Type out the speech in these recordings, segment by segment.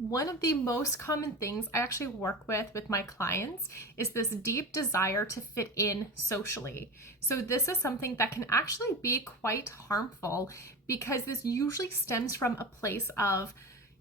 One of the most common things I actually work with my clients is this deep desire to fit in socially. So this is something that can actually be quite harmful because this usually stems from a place of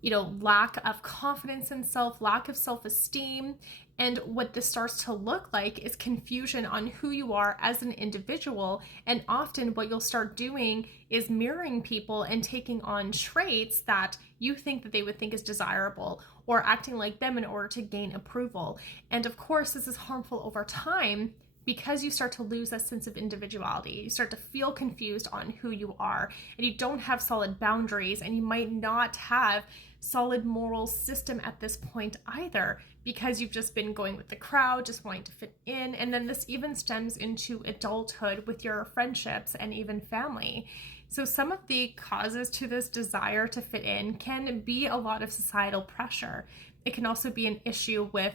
lack of confidence in self, lack of self-esteem. And what this starts to look like is confusion on who you are as an individual. And often what you'll start doing is mirroring people and taking on traits that you think that they would think is desirable, or acting like them in order to gain approval. And of course, this is harmful over time because you start to lose that sense of individuality. You start to feel confused on who you are, and you don't have solid boundaries, and you might not have solid moral system at this point either, because you've just been going with the crowd, just wanting to fit in. And then this even stems into adulthood with your friendships and even family. So some of the causes to this desire to fit in can be a lot of societal pressure. It can also be an issue with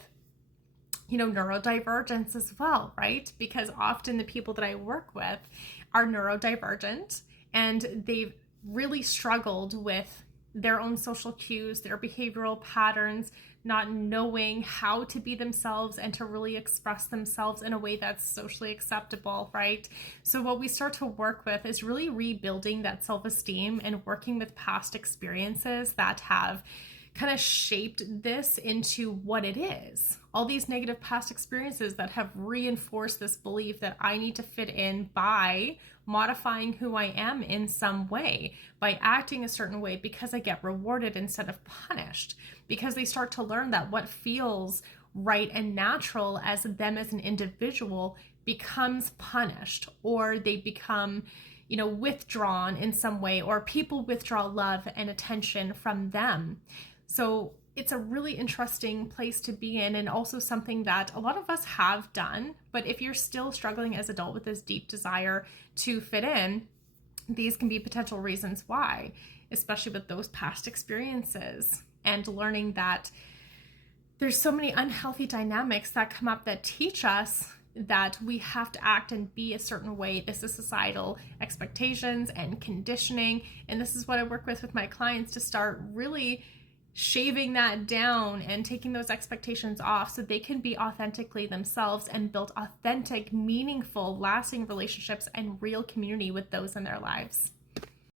neurodivergence as well, right? Because often the people that I work with are neurodivergent, and they've really struggled with their own social cues, their behavioral patterns, not knowing how to be themselves and to really express themselves in a way that's socially acceptable, right? So what we start to work with is really rebuilding that self-esteem and working with past experiences that have kind of shaped this into what it is. All these negative past experiences that have reinforced this belief that I need to fit in by modifying who I am in some way, by acting a certain way because I get rewarded instead of punished, because they start to learn that what feels right and natural as them as an individual becomes punished, or they become withdrawn in some way, or people withdraw love and attention from them. So it's a really interesting place to be in, and also something that a lot of us have done. But if you're still struggling as an adult with this deep desire to fit in, these can be potential reasons why, especially with those past experiences, and learning that there's so many unhealthy dynamics that come up that teach us that we have to act and be a certain way. This is societal expectations and conditioning. And this is what I work with my clients, to start really shaving that down and taking those expectations off so they can be authentically themselves and build authentic, meaningful, lasting relationships and real community with those in their lives.